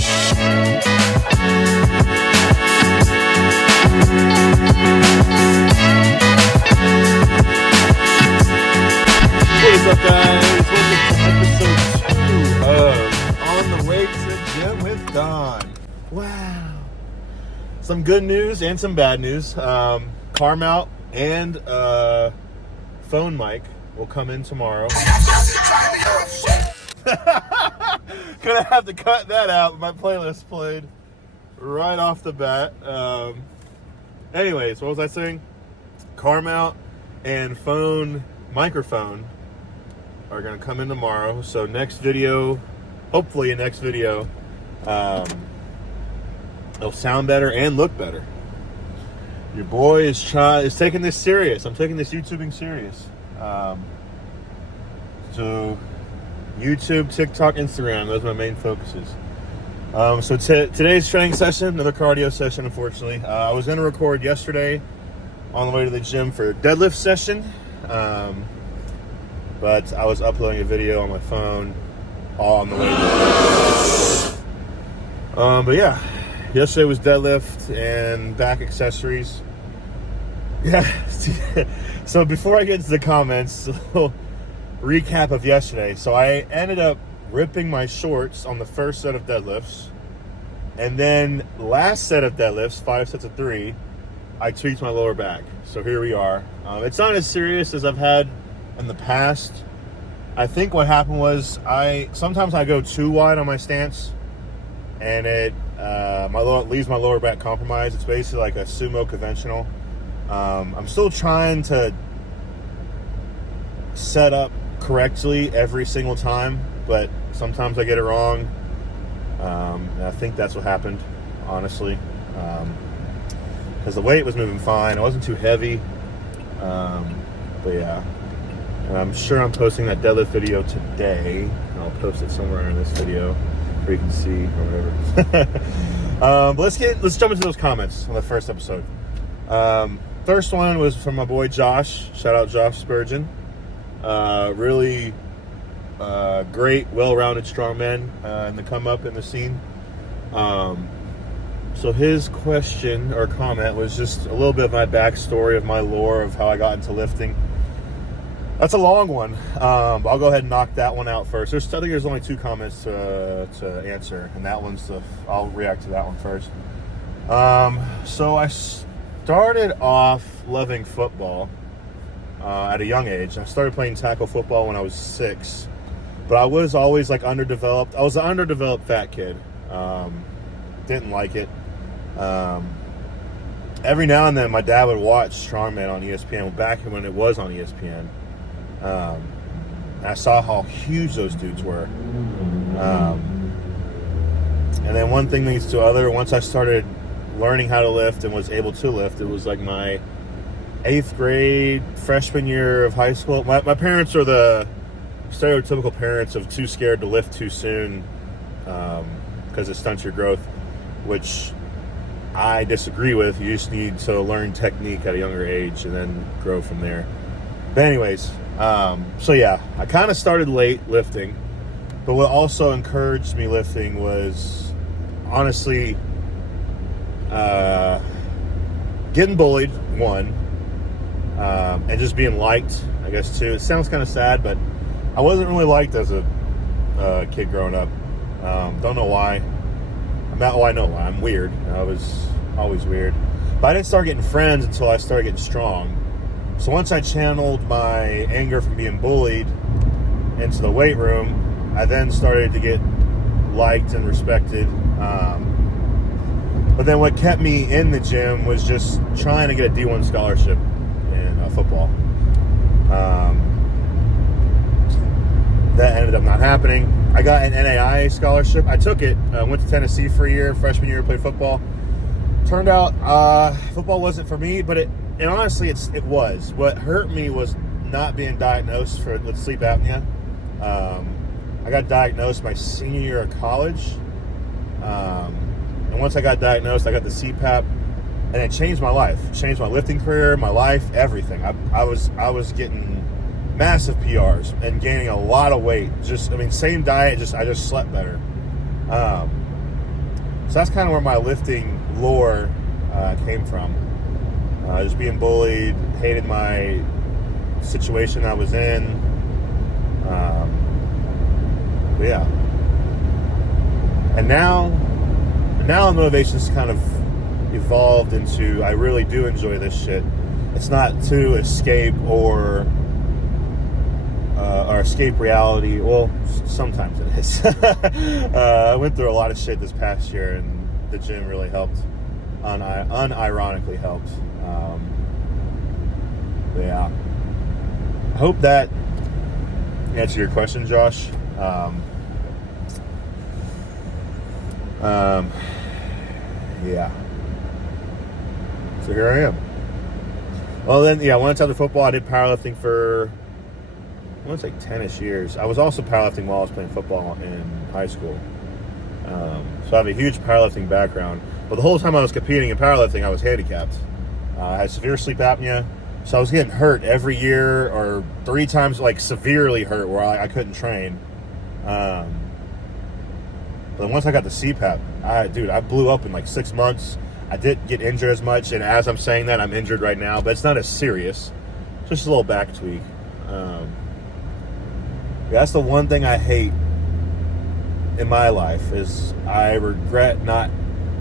What's up, guys? Welcome to episode 2 of On the Way to the Gym with Don. Wow. Some good news and some bad news. Car mount and phone mic will come in tomorrow. Gonna have to cut that out. My playlist played right off the bat. Anyways, what was I saying? Car mount and phone microphone are gonna come in tomorrow. So next video, hopefully next video, it'll sound better and look better. Your boy is taking this serious. I'm taking this YouTubing serious. So YouTube, TikTok, Instagram, those are my main focuses. So today's training session, another cardio session, unfortunately. I was gonna record yesterday on the way to the gym for a deadlift session. But I was uploading a video on my phone all on the way to the gym. But yeah, yesterday was deadlift and back accessories. Yeah, so before I get into the comments, a little recap of yesterday. So I ended up ripping my shorts on the first set of deadlifts. And then last set of deadlifts, 5 sets of 3, I tweaked my lower back. So here we are. It's not as serious as I've had in the past. I think what happened was sometimes I go too wide on my stance, and it leaves my lower back compromised. It's basically like a sumo conventional. I'm still trying to set up correctly every single time, but sometimes I get it wrong. And I think that's what happened, honestly, because the weight was moving fine. It wasn't too heavy, but yeah. And I'm sure I'm posting that deadlift video today. I'll post it somewhere in this video where you can see or whatever. But let's jump into those comments on the first episode. First one was from my boy Josh. Shout out Josh Spurgeon. Really great, well-rounded strongman in the come up in the scene. So his question or comment was just a little bit of my backstory of my lore of how I got into lifting. That's a long one. But I'll go ahead and knock that one out first. I think there's only 2 comments to answer, and that one's I'll react to that one first. So I started off loving football at a young age. I started playing tackle football when I was 6, but I was always like underdeveloped. I was an underdeveloped fat kid. Didn't like it. Every now and then my dad would watch Strongman on ESPN back when it was on ESPN. I saw how huge those dudes were. And then one thing leads to other. Once I started learning how to lift and was able to lift, it was like my 8th grade, freshman year of high school. My parents are the stereotypical parents of too scared to lift too soon because it stunts your growth, which I disagree with. You just need to learn technique at a younger age and then grow from there. But anyways, so yeah, I kind of started late lifting, but what also encouraged me lifting was honestly getting bullied, one, and just being liked, I guess, two. It sounds kind of sad, but I wasn't really liked as a kid growing up. Don't know why. I know why. I'm weird. I was always weird. But I didn't start getting friends until I started getting strong. So once I channeled my anger from being bullied into the weight room, I then started to get liked and respected. But then what kept me in the gym was just trying to get a D1 scholarship in football. That ended up not happening. I got an NAI scholarship. I took it. Went to Tennessee for a year. Freshman year, played football. Turned out football wasn't for me, but and honestly, it was. What hurt me was not being diagnosed with sleep apnea. I got diagnosed my senior year of college. And once I got diagnosed, I got the CPAP, and it changed my life. It changed my lifting career, my life, everything. I was getting massive PRs and gaining a lot of weight. Same diet, I just slept better. So that's kind of where my lifting lore came from. Just being bullied, hated my situation I was in. But yeah. And now the motivation's kind of evolved into, I really do enjoy this shit. It's not to escape or escape reality. Well, sometimes it is. I went through a lot of shit this past year, and the gym really helped. Unironically helped. Yeah. I hope that answered your question, Josh. Yeah. So here I am. Well, then, yeah, once after football, I did powerlifting for, I want to say 10-ish years. I was also powerlifting while I was playing football in high school. So I have a huge powerlifting background. But the whole time I was competing in powerlifting, I was handicapped. I had severe sleep apnea. So I was getting hurt every year, or 3 times, like severely hurt, where I couldn't train. But once I got the CPAP, I blew up in like 6 months. I didn't get injured as much, and as I'm saying that, I'm injured right now, but it's not as serious. Just a little back tweak. That's the one thing I hate in my life, is I regret not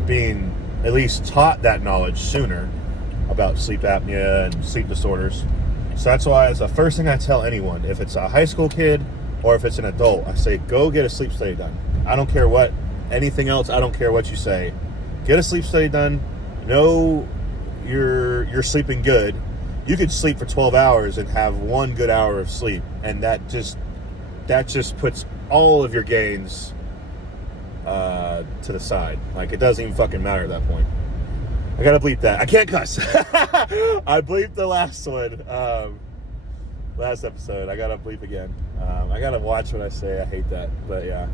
being at least taught that knowledge sooner about sleep apnea and sleep disorders. So that's why it's the first thing I tell anyone, if it's a high school kid or if it's an adult, I say, go get a sleep study done. I don't care what, anything else, I don't care what you say. Get a sleep study done. Know you're sleeping good. You could sleep for 12 hours and have 1 good hour of sleep, and that just puts all of your gains to the side. Like, it doesn't even fucking matter at that point. I gotta bleep that. I can't cuss. I bleeped the last one. Last episode. I gotta bleep again. I gotta watch what I say. I hate that. But yeah.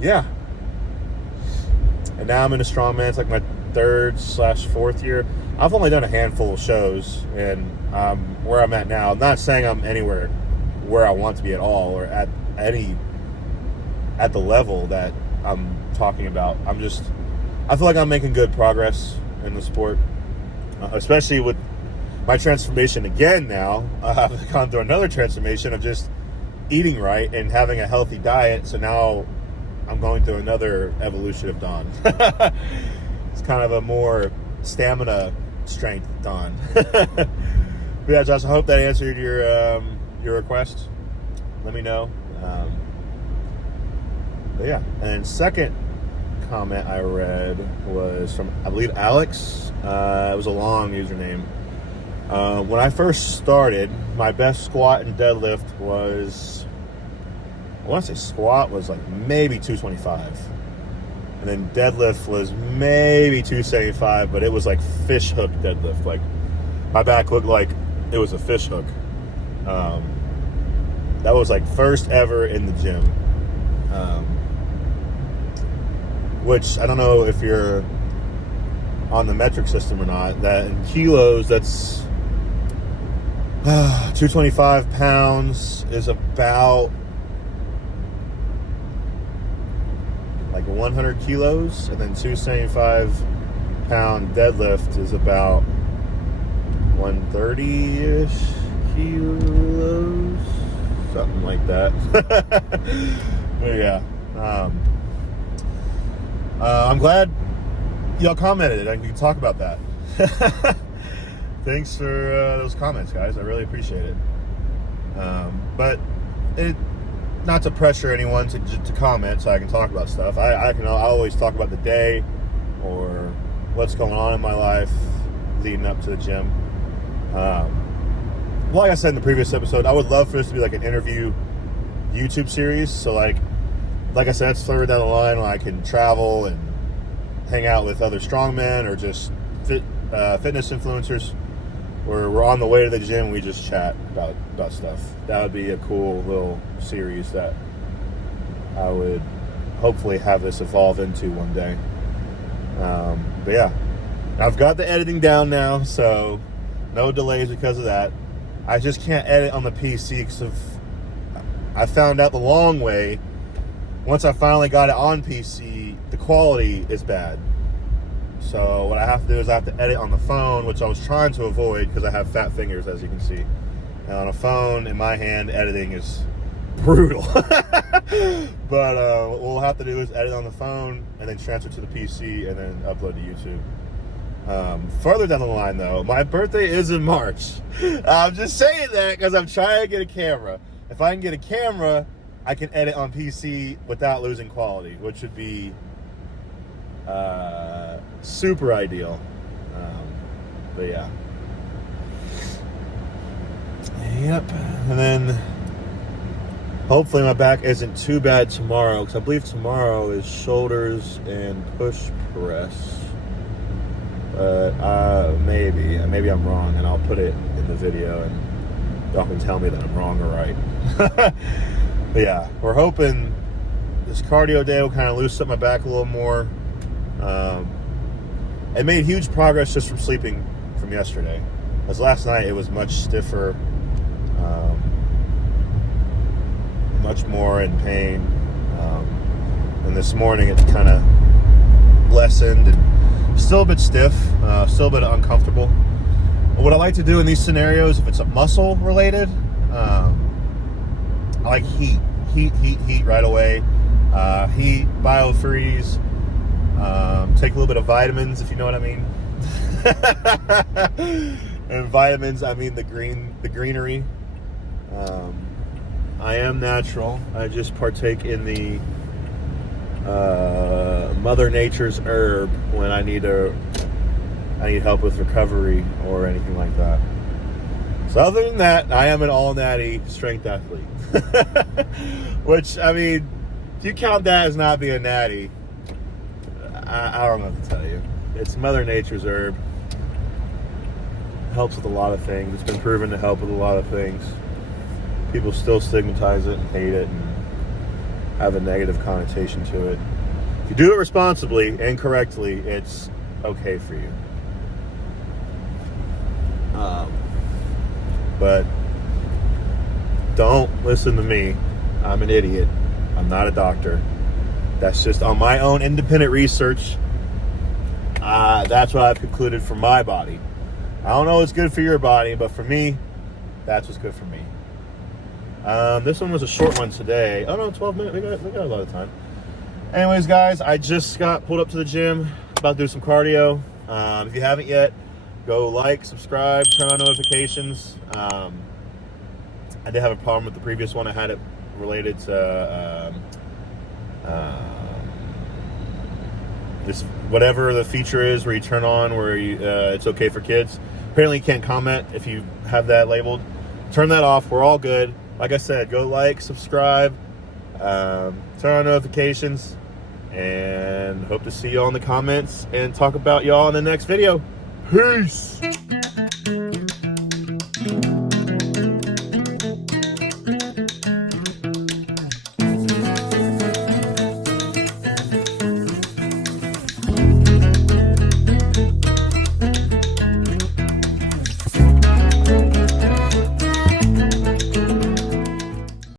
Yeah. And now I'm in a strongman. It's like my 3rd/4th year. I've only done a handful of shows, and where I'm at now, I'm not saying I'm anywhere where I want to be at all, or at the level that I'm talking about. I feel like I'm making good progress in the sport, especially with my transformation again now. I've gone through another transformation of just eating right and having a healthy diet. So now I'm going through another evolution of Dawn. It's kind of a more stamina strength Dawn. But yeah, Josh, I hope that answered your request. Let me know. But yeah, and second comment I read was from, I believe, Alex. It was a long username. When I first started, my best squat and deadlift was, I want to say squat was like maybe 225. And then deadlift was maybe 275, but it was like fish hook deadlift. Like, my back looked like it was a fish hook. That was like first ever in the gym. Which, I don't know if you're on the metric system or not, that in kilos, that's 225 pounds is about like 100 kilos, and then 275 pound deadlift is about 130-ish kilos, something like that. But yeah, I'm glad y'all commented and we can talk about that. Thanks for those comments, guys. I really appreciate it. But not to pressure anyone to comment so I can talk about stuff. I'll always talk about the day or what's going on in my life leading up to the gym. Like I said in the previous episode, I would love for this to be like an interview YouTube series. So like I said, it's further down the line when I can travel and hang out with other strongmen or just fitness influencers, where we're on the way to the gym and we just chat about stuff. That would be a cool little series that I would hopefully have this evolve into one day. But yeah, I've got the editing down now, so no delays because of that. I just can't edit on the PC because I found out the long way once I finally got it on PC, the quality is bad. So what I have to do is I have to edit on the phone, which I was trying to avoid because I have fat fingers, as you can see. And on a phone in my hand, editing is brutal. But what we'll have to do is edit on the phone and then transfer to the PC and then upload to YouTube. Further down the line, though, my birthday is in March. I'm just saying that because I'm trying to get a camera. If I can get a camera, I can edit on PC without losing quality, which would be super ideal. But yeah. Yep. And then hopefully my back isn't too bad tomorrow, because I believe tomorrow is shoulders and push press. But maybe I'm wrong, and I'll put it in the video and y'all can tell me that I'm wrong or right. But yeah, we're hoping this cardio day will kind of loosen up my back a little more. I made huge progress just from sleeping from yesterday. Because last night it was much stiffer, much more in pain. And this morning it's kind of lessened and still a bit stiff, still a bit uncomfortable. But what I like to do in these scenarios, if it's a muscle related, I like heat right away. Heat, biofreeze, take a little bit of vitamins, if you know what I mean. And vitamins, I mean the greenery. I am natural. I just partake in the Mother Nature's herb when I need help with recovery or anything like that. So other than that, I am an all natty strength athlete. Which, I mean, if you count that as not being natty, I don't know what to tell you. It's Mother Nature's herb. Helps with a lot of things. It's been proven to help with a lot of things. People still stigmatize it and hate it and have a negative connotation to it. If you do it responsibly and correctly, it's okay for you. But don't listen to me. I'm an idiot. I'm not a doctor. That's just on my own independent research. That's what I've concluded for my body. I don't know what's good for your body, but for me, that's what's good for me. This one was a short one today. Oh no, 12 minutes. We got a lot of time. Anyways, guys, I just got pulled up to the gym. About to do some cardio. If you haven't yet, go like, subscribe, turn on notifications. I did have a problem with the previous one. I had it related to this whatever the feature is where you turn on where it's okay for kids. Apparently you can't comment if you have that labeled. Turn that off. We're all good. Like I said, go like, subscribe, turn on notifications, and hope to see y'all in the comments and talk about y'all in the next video. Peace.